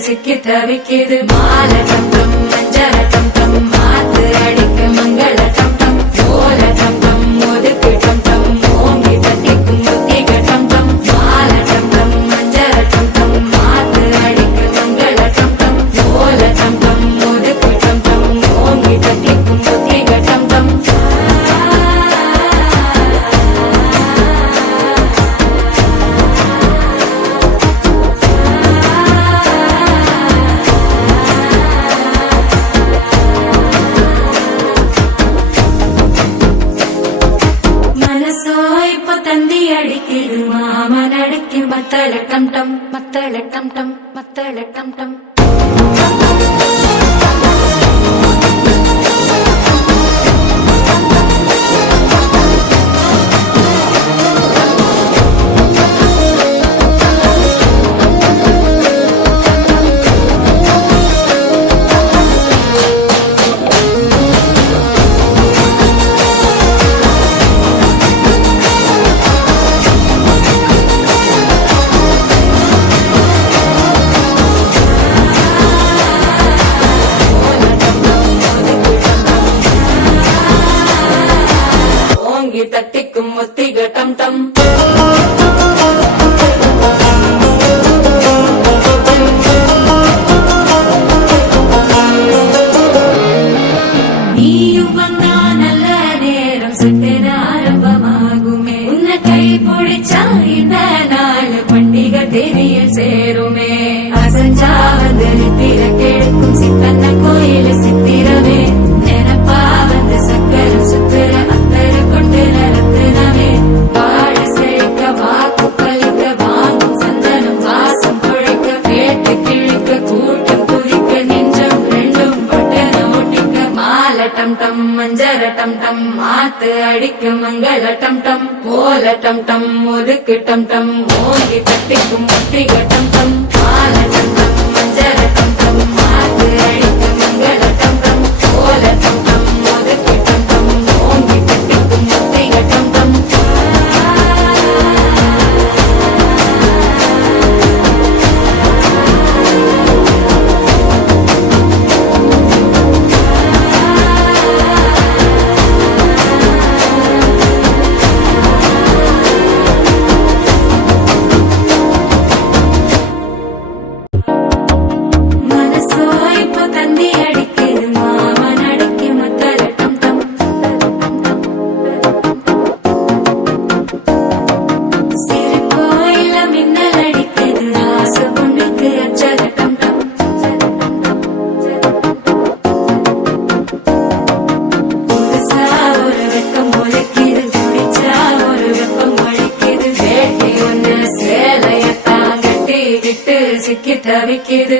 சிக்கி தவிக்கிது மால டம் டம் மஞ்சள டம் டம் மாத்து அடிக்க மங்கள டம் டம் ஓல டம் டம் ஒதுக்கு டம் டம் ஓங்கி தட்டிக்கும் முத்திக டம் டம் மால டம் டம் மஞ்சள டம் டம் மாத்து அடிக்க மங்கள டம் டம் ஓல டம் டம் ஒதுக்கு டம் டம் ஓங்கி தட்டிக்கும் முத்திக டம் டம் தந்தி அடிக்கிது மாமன் அடிக்கு மத்தள டம் டம் மத்தள டம் டம் மத்தள டம் டம் தட்டிக்கும் முத்திக டம் டம் நீயும் வந்தா நல்ல நேரம் சட்டென ஆரம்பமாகுமே உன்னை கை பிடிச்சா இந்த நாள் பண்டிகை தேதியில் சேருமே அசஞ்சா வந்து நித்திர கெடுக்கும் சித்தன்ன கோயில சித்திரமே நினைப்பா வந்து சக்கரம் சுத்துற அத்தரு கொண்டு நடத்துனவே வாழ செழிக்க வாக்கு பலிக்க வாங்கும் சந்தனம் வாசம் குழைக்க கேட்டு கிழிக்க கூட்டம் குதிக்க நெஞ்சம் ரெண்டும் பட்டன ஒட்டிக்க மால டம் டம் மஞ்சர டம் டம் மாத்து அடிக்க மங்கள டம் டம் கோல டம் டம் ஒதுக்கு டம் டம் ஓங்கி தட்டிக்கும் முத்திக டம் டம் மால டம் டம் மஞ்சர டம் டம் மாத்து அடிக்க மங்கள டம் டம் கோல டம் டம் ஒதுக்கு டம் டம் ஓங்கி தட்டிக்கும் முத்திக டம் டம் சிக்கி தவிக்கிது